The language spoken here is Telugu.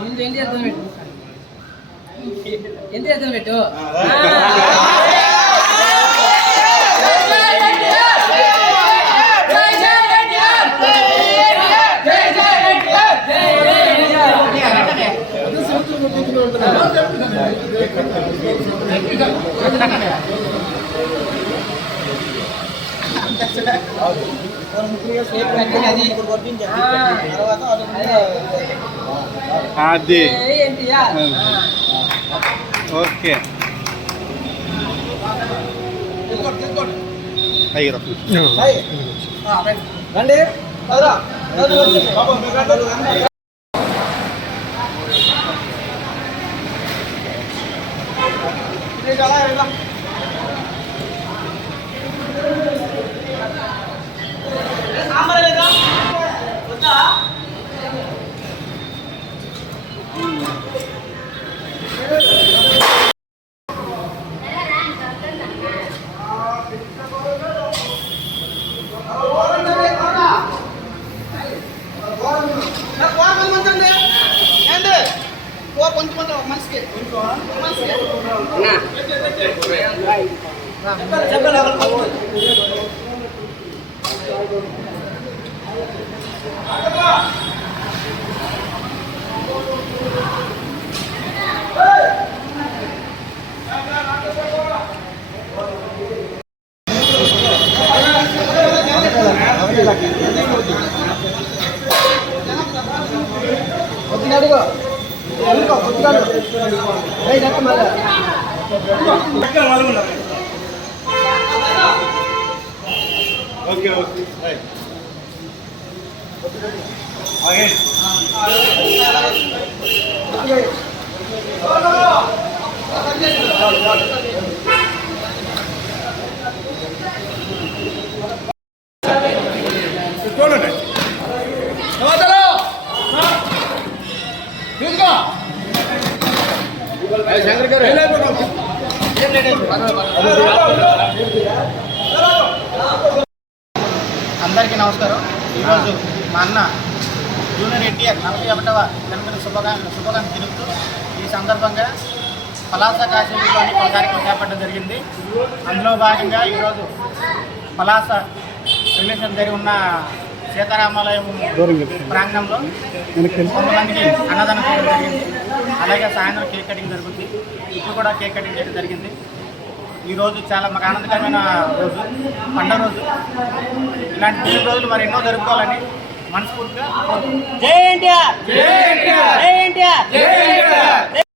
ముందు ఏంటి అర్థం పెట్టు ఏంటి అర్థం పెట్టు అది ఓకే రండి ఓకే ఓకే చూడండి శంకర్ గారు అందరికీ నమస్కారం. ఈరోజు మా అన్న జూనియర్ ఎన్టీఆర్ 41వ జన్మదిన శుభాకాంక్షలు తెలుపుతూ ఈ సందర్భంగా పలాస కాశీలోని పలు కార్యక్రమం చేపట్టడం జరిగింది. అందులో భాగంగా ఈరోజు పలాస రిలేషన్ జరిగి ఉన్న సీతారామాలయం ప్రాంగణంలో కొంతమందికి అన్నదానం చేయడం జరిగింది. అలాగే సాయంత్రం కేక్ కటింగ్ జరుగుతుంది. ఇప్పుడు కూడా కేక్ కటింగ్ చేయడం జరిగింది. ఈరోజు చాలా మాకు ఆనందకరమైన రోజు, పండుగ రోజు. ఇలాంటి రోజులు మరి ఎన్నో జరుపుకోవాలని మనస్ఫూర్తిగా